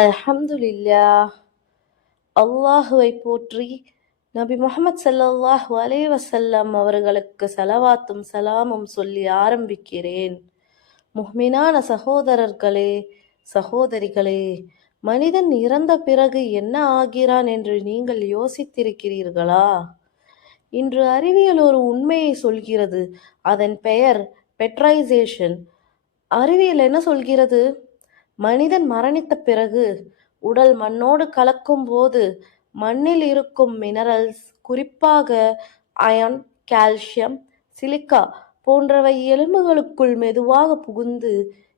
அல்ஹம்துலில்லாஹ். அல்லாஹுவை போற்றி, நபி முஹம்மது ஸல்லல்லாஹு அலைஹி வஸல்லம் அவர்களுக்கு ஸலவாத்தும் ஸலாமும் சொல்லி ஆரம்பிக்கிறேன். முஹ்மினான சகோதரர்களே, சகோதரிகளே, மனிதன் இறந்த பிறகு என்ன ஆகிறான் என்று நீங்கள் யோசித்திருக்கிறீர்களா? இன்று அறிவியல் ஒரு உண்மையை சொல்கிறது. அதன் பெயர் பெட்ரைசேஷன். அறிவியல் என்ன சொல்கிறது? மனிதன் மரணித்த பிறகு உடல் மண்ணோடு கலக்கும் போது மண்ணில் இருக்கும் மினரல்ஸ், குறிப்பாக அயன், கால்சியம், சிலிக்கா போன்றவை எலும்புகளுக்குள் மெதுவாக புகுந்து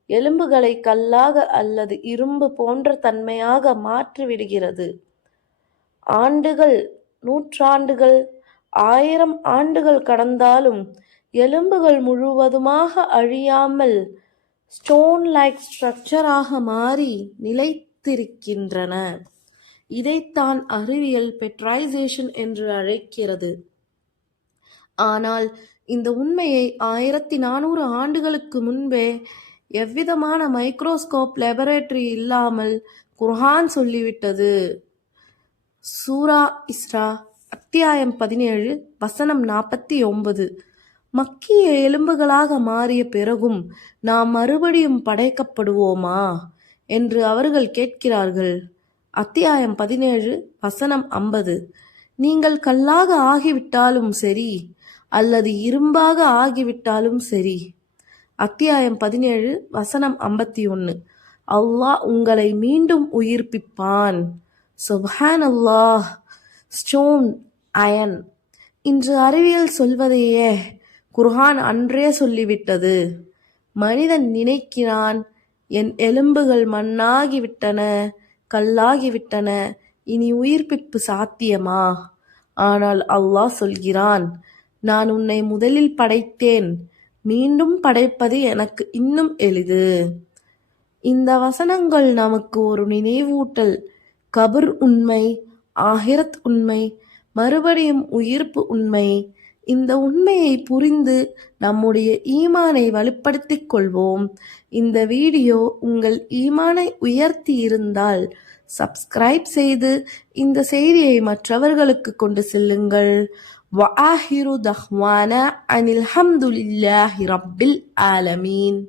எலும்புகளை கல்லாக அல்லது இரும்பு போன்ற தன்மையாக மாற்றிவிடுகிறது. ஆண்டுகள், நூற்றாண்டுகள், 1000 ஆண்டுகள் கடந்தாலும் எலும்புகள் முழுவதுமாக அழியாமல் ஸ்டோன் லைக் ஸ்ட்ரக்சராக மாறி நிலைத்திருக்கின்றன. இதைத்தான் அறிவியல் பெட்ரைசேஷன் என்று அழைக்கிறது. ஆனால் இந்த உண்மையை 1400 ஆண்டுகளுக்கு முன்பே எவ்விதமான மைக்ரோஸ்கோப் லேபரேட்டரி இல்லாமல் குர்ஆன் சொல்லிவிட்டது. சூரா இஸ்ரா அத்தியாயம் 17 வசனம் 49. மக்கிய எலும்புகளாக மாறிய பிறகும் நாம் மறுபடியும் படைக்கப்படுவோமா என்று அவர்கள் கேட்கிறார்கள். அத்தியாயம் 17 வசனம் 50. நீங்கள் கல்லாக ஆகிவிட்டாலும் சரி அல்லது இரும்பாக ஆகிவிட்டாலும் சரி. அத்தியாயம் 17 வசனம் 51. அல்லாஹ் உங்களை மீண்டும் உயிர்ப்பிப்பான். சுப்ஹானல்லாஹ். Stone, iron. இன்று அறிவியல் சொல்வதையே குர்ஆன் அன்றே சொல்லிவிட்டது. மனிதன் நினைக்கிறான், என் எலும்புகள் மண்ணாகிவிட்டன, கல்லாகிவிட்டன, இனி உயிர்ப்பிப்பு சாத்தியமா? ஆனால் அல்லாஹ் சொல்கிறான், நான் உன்னை முதலில் படைத்தேன், மீண்டும் படைப்பது எனக்கு இன்னும் எளிது. இந்த வசனங்கள் நமக்கு ஒரு நினைவூட்டல். கபர் உண்மை, ஆகிரத் உண்மை, மறுபடியும் உயிர்ப்பு உண்மை. இந்த உண்மையை புரிந்து நம்முடைய ஈமானை வலுப்படுத்திக் கொள்வோம். இந்த வீடியோ உங்கள் ஈமானை உயர்த்தி இருந்தால் சப்ஸ்கிரைப் செய்து இந்த செய்தியை மற்றவர்களுக்கு கொண்டு செல்லுங்கள். வஆஹிரு தஹ்வானா அனில் ஹம்துலில்லாஹி ரப்பில் ஆலமீன்.